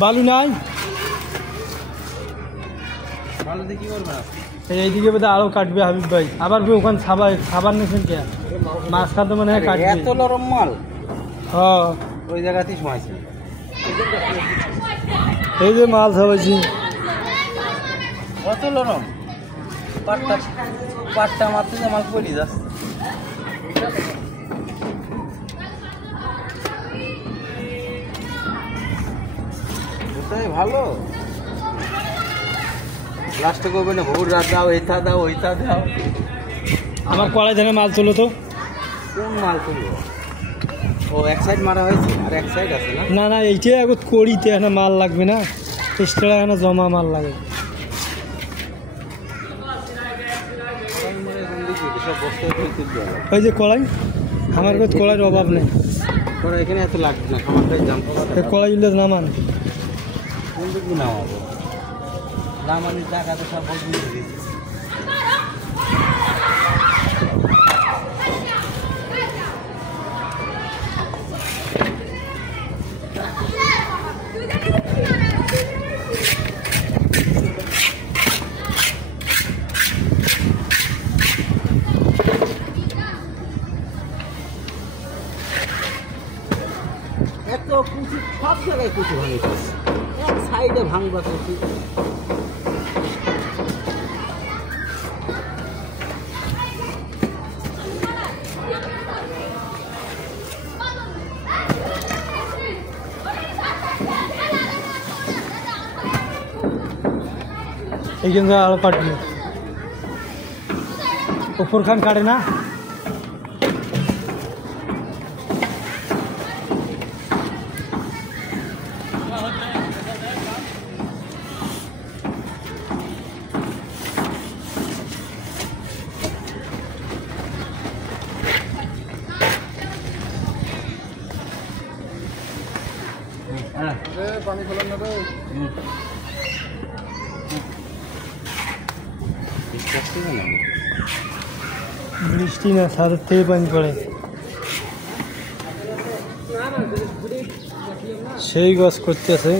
বালু নাই এইদিকে বোধ আরো কাটবে হাবিব ভাই আবার ওখানে খাবার নিয়েছেন কে মাছ খাতে মনে হয় কাটবে এত নরম মাল হ্যাঁ ওই জায়গাতেই শোয়াইছে এই যে মাল খাওয়াইছি কত নরম পাটটা মারতে যে মাল পড়ি যাচ্ছে ভালো লাস্টে করবে না ভোর রাত দাও এইটা দাও ওইটা দাও আমার কড়াই ধানে মাল তোলো তো কোন মাল তুলবো ও এক সাইড মারা হয়েছে আর এক সাইড আছে না না না এইটাই এখন কড়িতে এখানে মাল লাগবে না এক্সট্রা এখানে জমা মাল লাগে ওই যে কড়াই আমার কাছে কড়াইয়ের অভাব নেই এখানে এত লাগবে না খাবারটাই দাম কড়াইগুলো নামান কোন দিক নামাবো নামানির টাকাতে সব বুঝিয়ে দিয়েছি এত কুচি সব জায়গায় কুচি ভাঙি এক সাইডে ভাঙবা কুচি এইখানে আরো কাটবে উপর খান কাটে না পানি ফেলান না বৃষ্টি না ছাদের থেকে পানি পড়ে সেই গাছ করতেছে